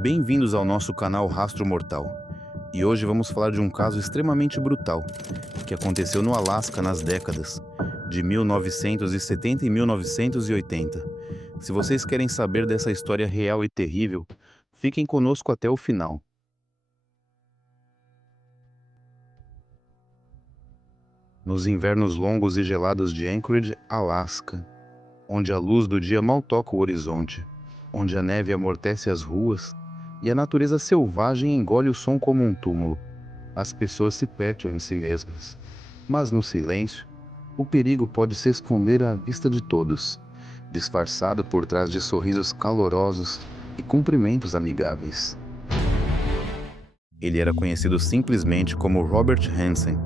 Bem-vindos ao nosso canal Rastro Mortal. E hoje vamos falar de um caso extremamente brutal que aconteceu no Alasca nas décadas de 1970 e 1980. Se vocês querem saber dessa história real e terrível, fiquem conosco até o final. Nos invernos longos e gelados de Anchorage, Alasca, onde a luz do dia mal toca o horizonte, onde a neve amortece as ruas e a natureza selvagem engole o som como um túmulo, as pessoas se perdem em si mesmas. Mas no silêncio, o perigo pode se esconder à vista de todos, disfarçado por trás de sorrisos calorosos e cumprimentos amigáveis. Ele era conhecido simplesmente como Robert Hansen,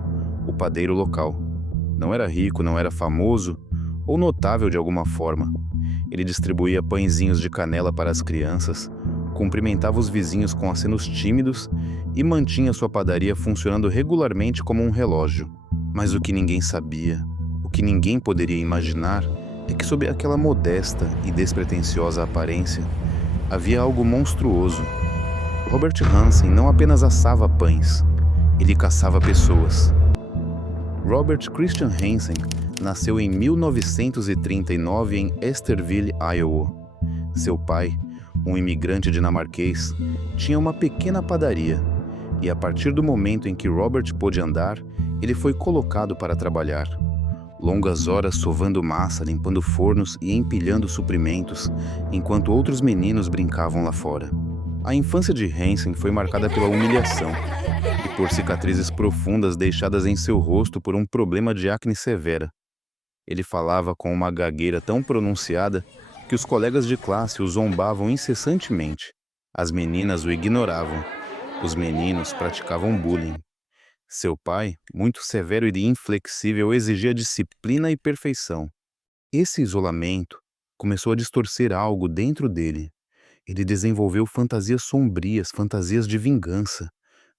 o padeiro local. Não era rico, não era famoso ou notável de alguma forma. Ele distribuía pãezinhos de canela para as crianças, cumprimentava os vizinhos com acenos tímidos e mantinha sua padaria funcionando regularmente como um relógio. Mas o que ninguém sabia, o que ninguém poderia imaginar, é que sob aquela modesta e despretensiosa aparência, havia algo monstruoso. Robert Hansen não apenas assava pães, ele caçava pessoas. Robert Christian Hansen nasceu em 1939 em Esterville, Iowa. Seu pai, um imigrante dinamarquês, tinha uma pequena padaria, e a partir do momento em que Robert pôde andar, ele foi colocado para trabalhar. Longas horas sovando massa, limpando fornos e empilhando suprimentos, enquanto outros meninos brincavam lá fora. A infância de Hansen foi marcada pela humilhação e por cicatrizes profundas deixadas em seu rosto por um problema de acne severa. Ele falava com uma gagueira tão pronunciada que os colegas de classe o zombavam incessantemente. As meninas o ignoravam. Os meninos praticavam bullying. Seu pai, muito severo e inflexível, exigia disciplina e perfeição. Esse isolamento começou a distorcer algo dentro dele. Ele desenvolveu fantasias sombrias, fantasias de vingança.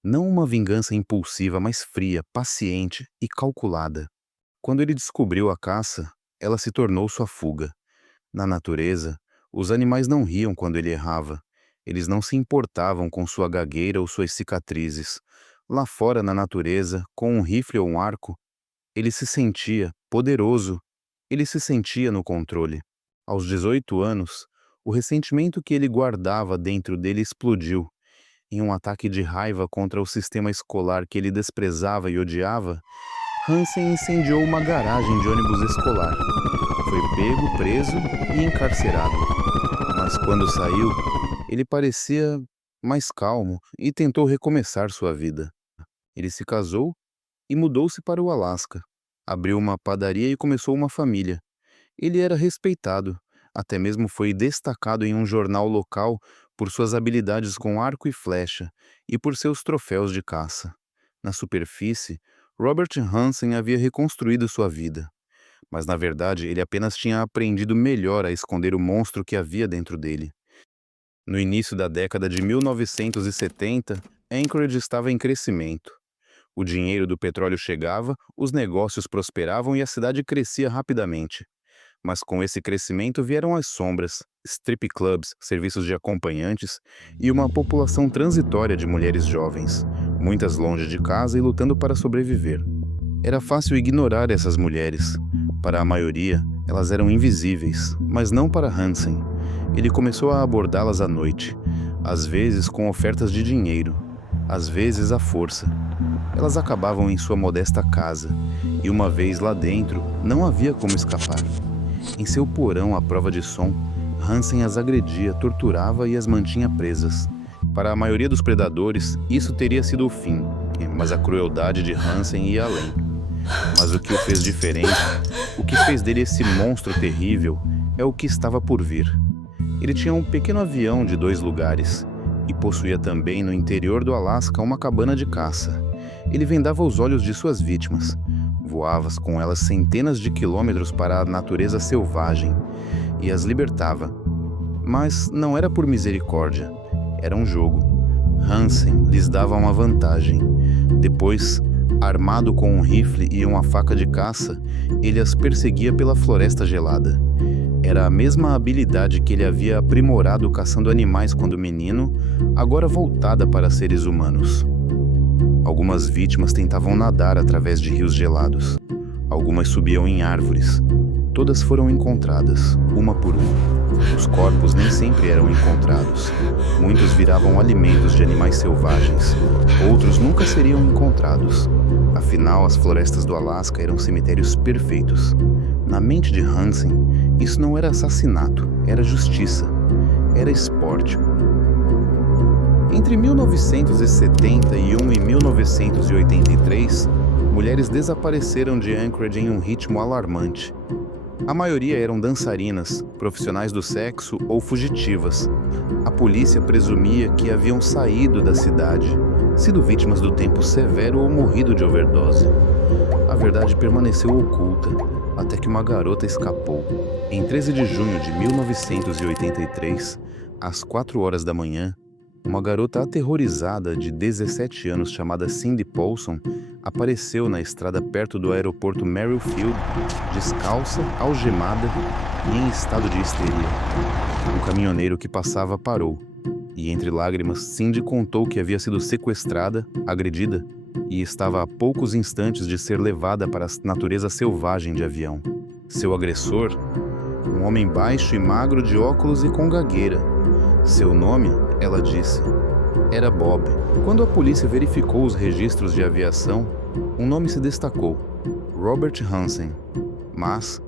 Não uma vingança impulsiva, mas fria, paciente e calculada. Quando ele descobriu a caça, ela se tornou sua fuga. Na natureza, os animais não riam quando ele errava. Eles não se importavam com sua gagueira ou suas cicatrizes. Lá fora, na natureza, com um rifle ou um arco, ele se sentia poderoso. Ele se sentia no controle. Aos 18 anos, o ressentimento que ele guardava dentro dele explodiu. Em um ataque de raiva contra o sistema escolar que ele desprezava e odiava, Hansen incendiou uma garagem de ônibus escolar. Foi pego, preso e encarcerado. Mas quando saiu, ele parecia mais calmo e tentou recomeçar sua vida. Ele se casou e mudou-se para o Alasca. Abriu uma padaria e começou uma família. Ele era respeitado, até mesmo foi destacado em um jornal local por suas habilidades com arco e flecha e por seus troféus de caça. Na superfície, Robert Hansen havia reconstruído sua vida. Mas na verdade ele apenas tinha aprendido melhor a esconder o monstro que havia dentro dele. No início da década de 1970, Anchorage estava em crescimento. O dinheiro do petróleo chegava, os negócios prosperavam e a cidade crescia rapidamente. Mas com esse crescimento vieram as sombras, strip clubs, serviços de acompanhantes e uma população transitória de mulheres jovens, muitas longe de casa e lutando para sobreviver. Era fácil ignorar essas mulheres. Para a maioria, elas eram invisíveis, mas não para Hansen. Ele começou a abordá-las à noite, às vezes com ofertas de dinheiro, às vezes à força. Elas acabavam em sua modesta casa, e uma vez lá dentro, não havia como escapar. Em seu porão à prova de som, Hansen as agredia, torturava e as mantinha presas. Para a maioria dos predadores, isso teria sido o fim, mas a crueldade de Hansen ia além. Mas o que o fez diferente, o que fez dele esse monstro terrível, é o que estava por vir. Ele tinha um pequeno avião de 2 lugares e possuía também no interior do Alasca uma cabana de caça. Ele vendava os olhos de suas vítimas, voava com elas centenas de quilômetros para a natureza selvagem e as libertava. Mas não era por misericórdia, era um jogo. Hansen lhes dava uma vantagem. Depois, armado com um rifle e uma faca de caça, ele as perseguia pela floresta gelada. Era a mesma habilidade que ele havia aprimorado caçando animais quando menino, agora voltada para seres humanos. Algumas vítimas tentavam nadar através de rios gelados. Algumas subiam em árvores. Todas foram encontradas, uma por uma. Os corpos nem sempre eram encontrados. Muitos viravam alimentos de animais selvagens. Outros nunca seriam encontrados. Afinal, as florestas do Alasca eram cemitérios perfeitos. Na mente de Hansen, isso não era assassinato, era justiça. Era esporte. Entre 1971 e 1983, mulheres desapareceram de Anchorage em um ritmo alarmante. A maioria eram dançarinas, profissionais do sexo ou fugitivas. A polícia presumia que haviam saído da cidade, sido vítimas do tempo severo ou morrido de overdose. A verdade permaneceu oculta, até que uma garota escapou. Em 13 de junho de 1983, às 4 horas da manhã, uma garota aterrorizada de 17 anos chamada Cindy Paulson apareceu na estrada perto do aeroporto Merrifield, descalça, algemada e em estado de histeria. Um caminhoneiro que passava parou, e entre lágrimas, Cindy contou que havia sido sequestrada, agredida, e estava a poucos instantes de ser levada para a natureza selvagem de avião. Seu agressor, um homem baixo e magro de óculos e com gagueira. Seu nome, ela disse, era Bob. Quando a polícia verificou os registros de aviação, um nome se destacou, Robert Hansen. Mas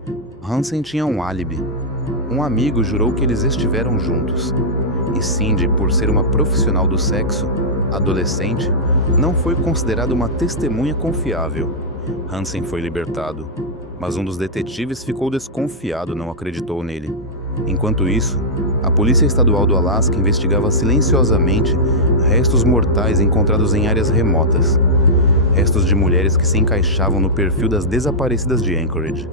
Hansen tinha um álibi. Um amigo jurou que eles estiveram juntos. E Cindy, por ser uma profissional do sexo, adolescente, não foi considerada uma testemunha confiável. Hansen foi libertado, mas um dos detetives ficou desconfiado, não acreditou nele. Enquanto isso, a Polícia Estadual do Alasca investigava silenciosamente restos mortais encontrados em áreas remotas. Restos de mulheres que se encaixavam no perfil das desaparecidas de Anchorage.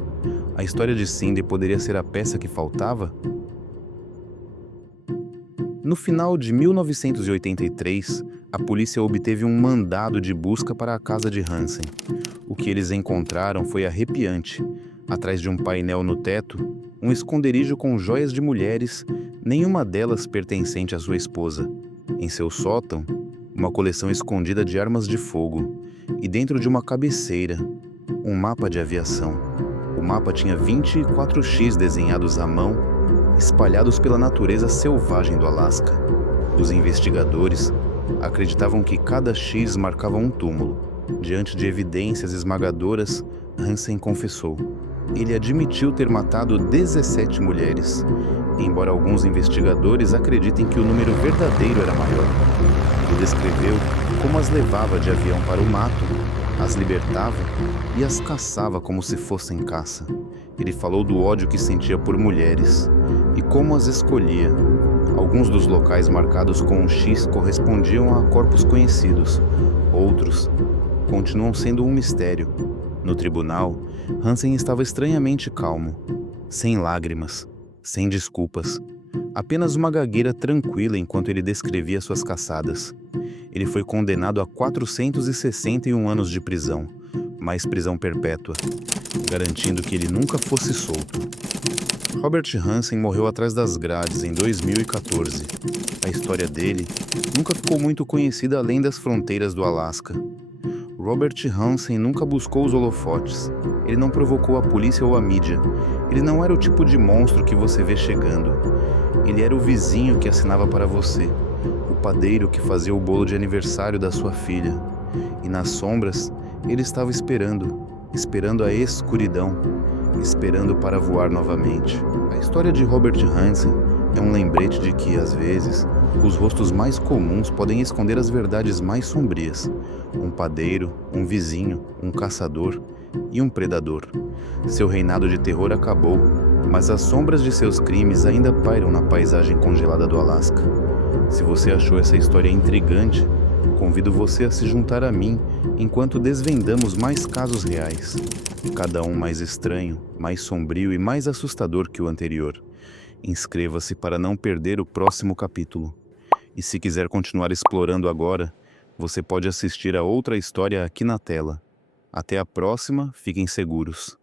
A história de Cindy poderia ser a peça que faltava? No final de 1983, a polícia obteve um mandado de busca para a casa de Hansen. O que eles encontraram foi arrepiante. Atrás de um painel no teto, um esconderijo com joias de mulheres, nenhuma delas pertencente à sua esposa. Em seu sótão, uma coleção escondida de armas de fogo. E dentro de uma cabeceira, um mapa de aviação. O mapa tinha 24 X desenhados à mão, espalhados pela natureza selvagem do Alasca. Os investigadores acreditavam que cada X marcava um túmulo. Diante de evidências esmagadoras, Hansen confessou. Ele admitiu ter matado 17 mulheres, embora alguns investigadores acreditem que o número verdadeiro era maior. Ele descreveu como as levava de avião para o mato, as libertava e as caçava como se fossem caça. Ele falou do ódio que sentia por mulheres e como as escolhia. Alguns dos locais marcados com um X correspondiam a corpos conhecidos, outros continuam sendo um mistério. No tribunal, Hansen estava estranhamente calmo, sem lágrimas, sem desculpas, apenas uma gagueira tranquila enquanto ele descrevia suas caçadas. Ele foi condenado a 461 anos de prisão, mais prisão perpétua, garantindo que ele nunca fosse solto. Robert Hansen morreu atrás das grades em 2014. A história dele nunca ficou muito conhecida além das fronteiras do Alasca. Robert Hansen nunca buscou os holofotes. Ele não provocou a polícia ou a mídia. Ele não era o tipo de monstro que você vê chegando. Ele era o vizinho que assinava para você, o padeiro que fazia o bolo de aniversário da sua filha. E nas sombras, ele estava esperando a escuridão, esperando para voar novamente. A história de Robert Hansen é um lembrete de que, às vezes, os rostos mais comuns podem esconder as verdades mais sombrias. Um padeiro, um vizinho, um caçador e um predador. Seu reinado de terror acabou, mas as sombras de seus crimes ainda pairam na paisagem congelada do Alasca. Se você achou essa história intrigante, convido você a se juntar a mim enquanto desvendamos mais casos reais, cada um mais estranho, mais sombrio e mais assustador que o anterior. Inscreva-se para não perder o próximo capítulo. E se quiser continuar explorando agora, você pode assistir a outra história aqui na tela. Até a próxima, fiquem seguros.